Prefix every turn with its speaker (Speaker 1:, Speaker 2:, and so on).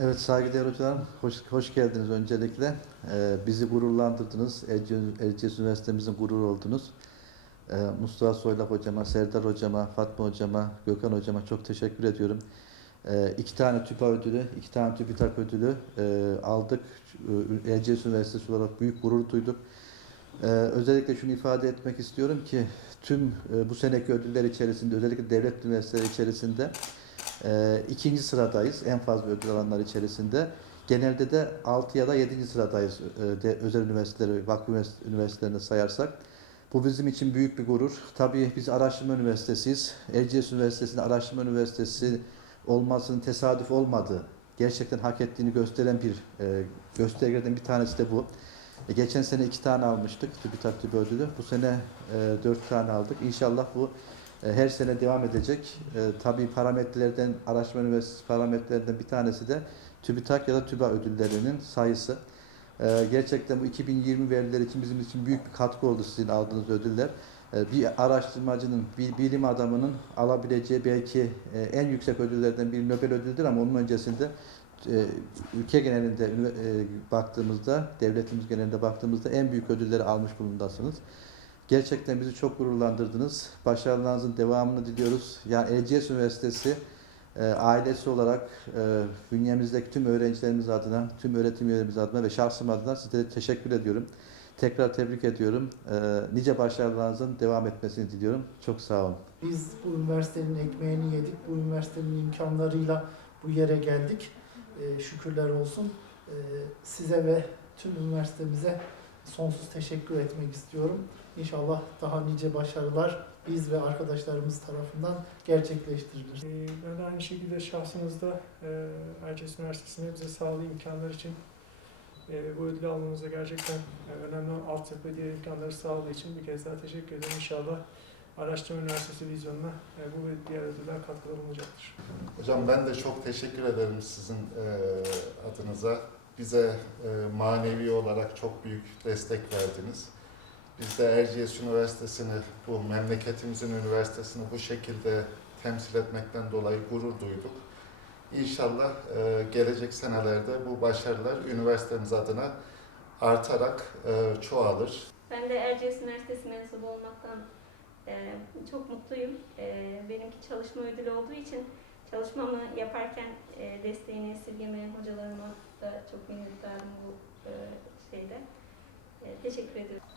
Speaker 1: Evet saygıdeğer hocalarım, hoş, hoş geldiniz öncelikle. Ee, bizi gururlandırdınız, Erciyes, Üniversitemizin gururu oldunuz. Ee, Mustafa Soylak hocama, Serdar hocama, Fatma hocama, Gökhan hocama çok teşekkür ediyorum. Ee, iki tane TÜPA ödülü, iki tane TÜBİTAK ödülü e, aldık. Ee, Erciyes Üniversitesi olarak büyük gurur duyduk. Ee, özellikle şunu ifade etmek istiyorum ki tüm e, bu seneki ödüller içerisinde, özellikle devlet üniversiteleri içerisinde ee, ikinci sıradayız en fazla ödül alanlar içerisinde. Genelde de 6 ya da 7. sıradayız e, de, özel üniversiteleri, vakıf üniversite- üniversitelerini sayarsak. Bu bizim için büyük bir gurur. Tabii biz araştırma üniversitesiyiz. Erciyes Üniversitesi'nin araştırma üniversitesi olmasının tesadüf olmadığı, gerçekten hak ettiğini gösteren bir e, göstergelerden bir tanesi de bu. E, geçen sene iki tane almıştık TÜBİTAK TÜBİ ödülü. Bu sene e, dört tane aldık. İnşallah bu e, her sene devam edecek. E, tabii parametrelerden, araştırma üniversitesi parametrelerinden bir tanesi de TÜBİTAK ya da TÜBA ödüllerinin sayısı. E, gerçekten bu 2020 verileri için bizim için büyük bir katkı oldu sizin aldığınız ödüller. E, bir araştırmacının, bir bilim adamının alabileceği belki e, en yüksek ödüllerden bir Nobel ödülüdür ama onun öncesinde e, ülke genelinde e, baktığımızda, devletimiz genelinde baktığımızda en büyük ödülleri almış bulundasınız. Gerçekten bizi çok gururlandırdınız. Başarılarınızın devamını diliyoruz. Yani Erciyes Üniversitesi e, ailesi olarak e, bünyemizdeki tüm öğrencilerimiz adına, tüm öğretim üyelerimiz adına ve şahsım adına size teşekkür ediyorum. Tekrar tebrik ediyorum. E, nice başarılarınızın devam etmesini diliyorum. Çok sağ olun.
Speaker 2: Biz bu üniversitenin ekmeğini yedik, bu üniversitenin imkanlarıyla bu yere geldik. Ee, şükürler olsun. Ee, size ve tüm üniversitemize sonsuz teşekkür etmek istiyorum. İnşallah daha nice başarılar biz ve arkadaşlarımız tarafından gerçekleştirilir.
Speaker 3: Ee, Ben de aynı şekilde şahsınızda e, Erciyes Üniversitesi'ne bize sağladığı imkanlar için e, bu ödülü almamıza gerçekten e, önemli altyapı ve diğer imkanları sağladığı için bir kez daha teşekkür ederim. İnşallah Araştırma Üniversitesi vizyonuna bu ve diğer ödüller katkılar olacaktır.
Speaker 4: Hocam ben de çok teşekkür ederim sizin adınıza. Bize e, manevi olarak çok büyük destek verdiniz. Biz de Erciyes Üniversitesi'ni, bu memleketimizin üniversitesini bu şekilde temsil etmekten dolayı gurur duyduk. İnşallah e, gelecek senelerde bu başarılar üniversitemiz adına artarak e, çoğalır.
Speaker 5: Ben de Erciyes Üniversitesi mensubu olmaktan çok mutluyum. Benimki çalışma ödülü olduğu için çalışmamı yaparken desteğini esirgemeyen hocalarıma çok minnettarım bu e, şeyde. E, teşekkür ediyorum.